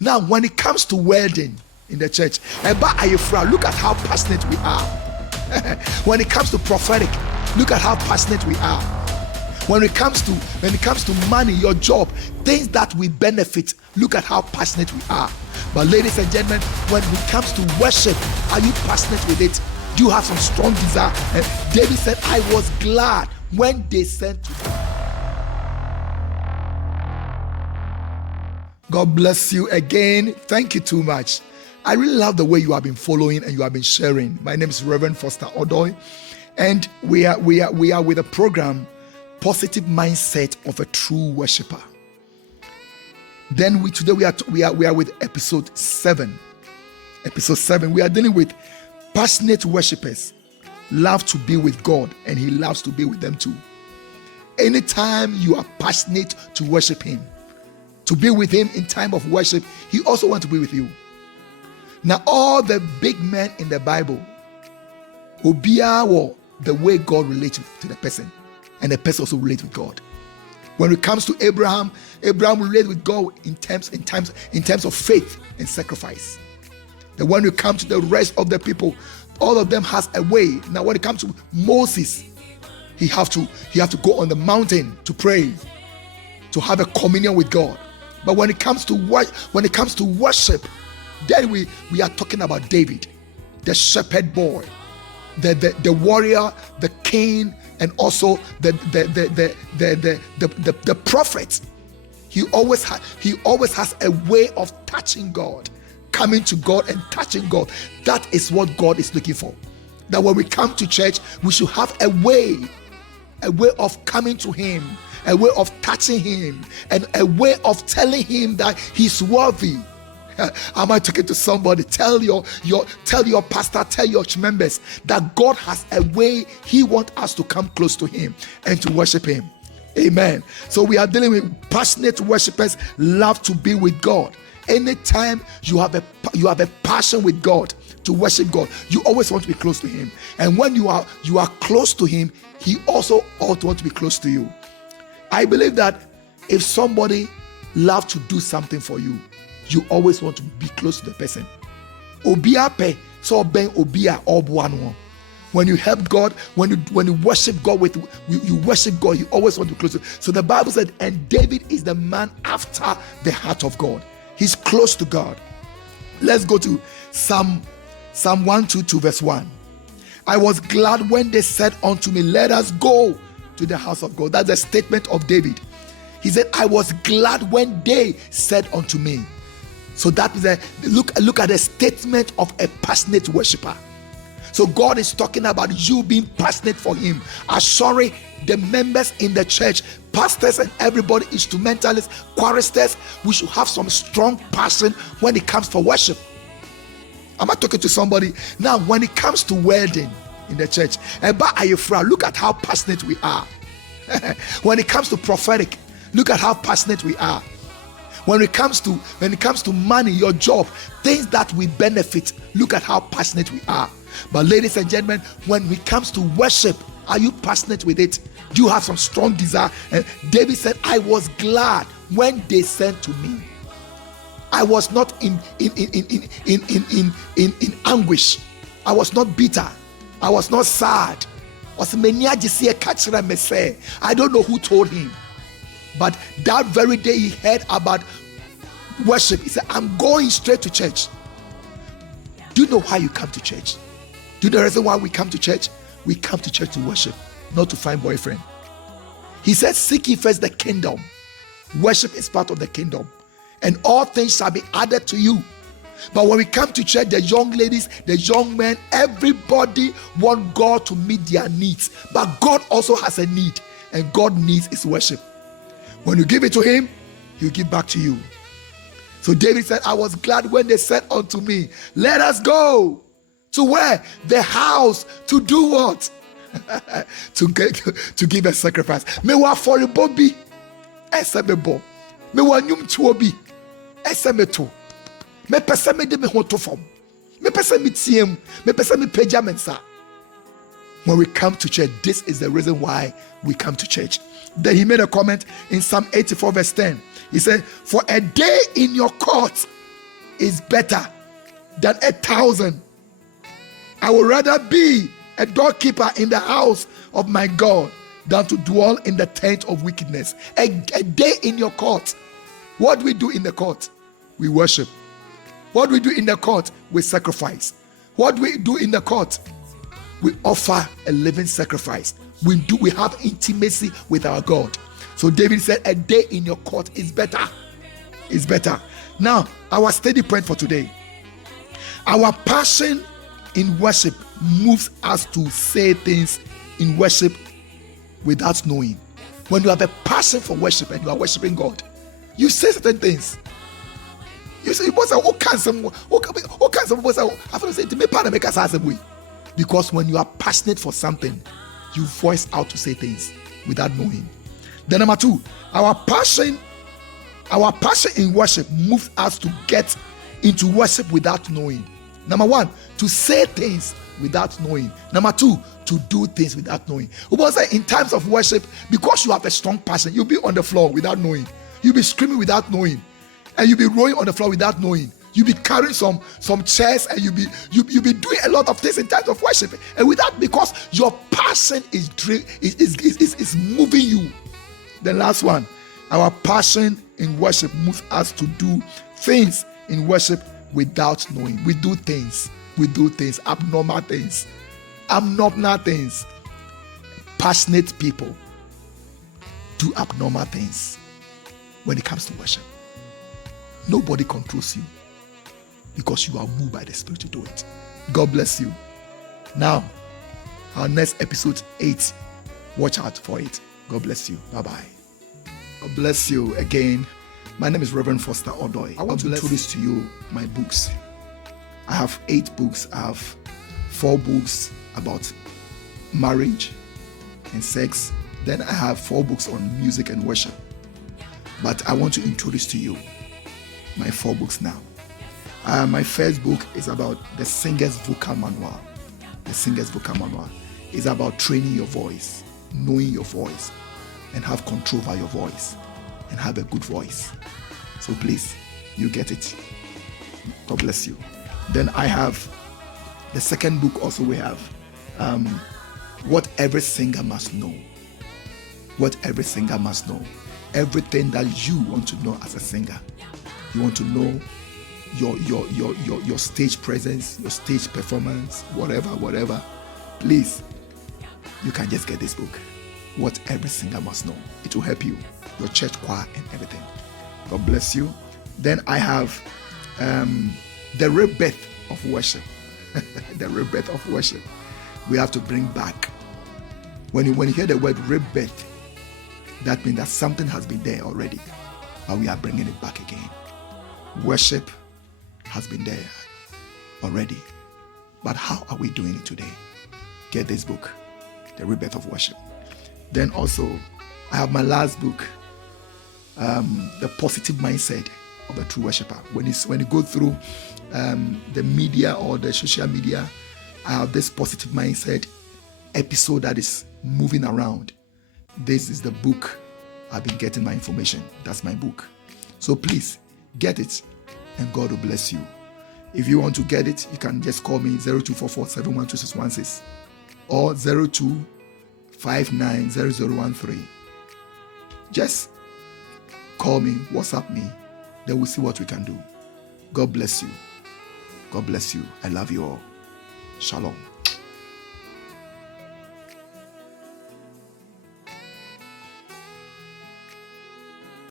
Now, when it comes to wedding in the church, look at how passionate we are. When it comes to prophetic, look at how passionate we are. When it comes to money, your job, things that we benefit, look at how passionate we are. But ladies and gentlemen, when it comes to worship, are you passionate with it? Do you have some strong desire? And David said, I was glad when they sent to me. God bless you again. Thank you too much. I really love the way you have been following and you have been sharing. My name is Reverend Foster Odoy, and we are with a program, Positive Mindset of a True Worshipper. Then today we are with episode 7. Episode 7. We are dealing with passionate worshipers love to be with God, and He loves to be with them too. Anytime you are passionate to worship Him, to be with Him in time of worship, He also wants to be with you. Now, all the big men in the Bible, Obiawo, the way God relates to the person, and the person also relates with God. When it comes to Abraham related with God in terms of faith and sacrifice. Then when you come to the rest of the people, all of them has a way. Now, when it comes to Moses, he have to go on the mountain to pray, to have a communion with God. But when it comes to worship, then we are talking about David, the shepherd boy, the warrior, the king, and also the prophet. He always has a way of touching God, coming to God and touching God. That is what God is looking for. That when we come to church, we should have a way of coming to Him, a way of touching Him, and a way of telling Him that He's worthy. Am I talking to somebody? Tell your pastor, tell your church members that God has a way He wants us to come close to Him and to worship Him. Amen. So we are dealing with passionate worshipers love to be with God. Anytime you have a passion with God to worship God, you always want to be close to Him. And when you are close to Him, He also ought to want to be close to you. I believe that if somebody loves to do something for you, you always want to be close to the person. Obiape so ben obia obuano. When you help God, when you worship God you worship God, you always want to be close to. So the Bible said, and David is the man after the heart of God. He's close to God. Let's go to Psalm 122 verse 1. I was glad when they said unto me, let us go to the house of God. That's a statement of David. He said, I was glad when they said unto me. So that is look at the statement of a passionate worshiper. So God is talking about you being passionate for Him. Sorry, the members in the church, pastors and everybody, instrumentalists, choristers, we should have some strong passion when it comes for worship. Am I talking to somebody? Now, when it comes to wedding in the church, look at how passionate we are. When it comes to prophetic, look at how passionate we are. When it comes to money, your job, things that we benefit, look at how passionate we are. But ladies and gentlemen, when it comes to worship, are you passionate with it? Do you have some strong desire? And David said, I was glad when they sent to me. I was not in anguish. I was not bitter. I was not sad. I don't know who told him. But that very day he heard about worship. He said, I'm going straight to church. Do you know why you come to church? Do you know the reason why we come to church? We come to church to worship, not to find boyfriend. He said, seek ye first the kingdom. Worship is part of the kingdom. And all things shall be added to you. But when we come to church, the young ladies, the young men, everybody want God to meet their needs. But God also has a need. And God needs His worship. When you give it to Him, He'll give back to you. So David said, I was glad when they said unto me, let us go. To where? The house. To do what? to give a sacrifice. Me wa for Bobby. Esebebo. Me wa nyum tuobi. Esemeto. Me pese me de me hoto form. Me pese me tiem. Me pese me pejamensa. When we come to church, this is the reason why we come to church. Then he made a comment in Psalm 84 verse 10. He said, for a day in your court is better than 1,000. I would rather be a doorkeeper in the house of my God than to dwell in the tent of wickedness. A day in your court. What do we do in the court? We worship. What do we do in the court? We sacrifice. What do we do in the court? We offer a living sacrifice. We have intimacy with our God. So David said, a day in your court is better. Is better. Now, our study point for today. Our passion in worship moves us to say things in worship without knowing. When you have a passion for worship and you are worshiping God, you say certain things. You say, because when you are passionate for something, you voice out to say things without knowing. Then number two, our passion in worship moves us to get into worship without knowing. Number one, to say things without knowing. Number two, to do things without knowing. In times of worship, because you have a strong passion, you'll be on the floor without knowing. You'll be screaming without knowing. And you'll be rolling on the floor without knowing. You'll be carrying some chairs, and you'll be doing a lot of things in times of worship. And without, because your passion is moving you. The last one, our passion in worship moves us to do things in worship without knowing. We do things, abnormal things. Passionate people do abnormal things when it comes to worship. Nobody controls you because you are moved by the Spirit to do it. God bless you. Now, our next episode 8, watch out for it. God bless you. Bye-bye. God bless you again. My name is Reverend Foster Odoy. I want to introduce to you my books. I have 8 books. I have 4 books about marriage and sex. Then I have 4 books on music and worship. But I want to introduce to you my 4 books now. My first book is about the Singer's Vocal Manual. The Singer's Vocal Manual is about training your voice, knowing your voice, and have control over your voice, and have a good voice. So please, you get it. God bless you. Then I have the second book. Also, we have What Every Singer Must Know. What every singer must know. Everything that you want to know as a singer. You want to know your stage presence, your stage performance, whatever. Please, you can just get this book. What Every Singer Must Know. It will help you, your church choir and everything. God bless you. Then I have the rebirth of worship. The rebirth of worship. We have to bring back. When you hear the word rebirth, that means that something has been there already, but we are bringing it back again. Worship has been there already, but how are we doing it today? Get this book, The Rebirth of Worship. Then also, I have my last book, The Positive Mindset of a True Worshipper. When you go through the media or the social media, I have this positive mindset episode that is moving around. This is the book I've been getting my information. That's my book. So please get it, and God will bless you. If you want to get it, you can just call me 0244-712616 or 02590013. Just call me, WhatsApp me, then we'll see what we can do. God bless you. God bless you. I love you all. Shalom.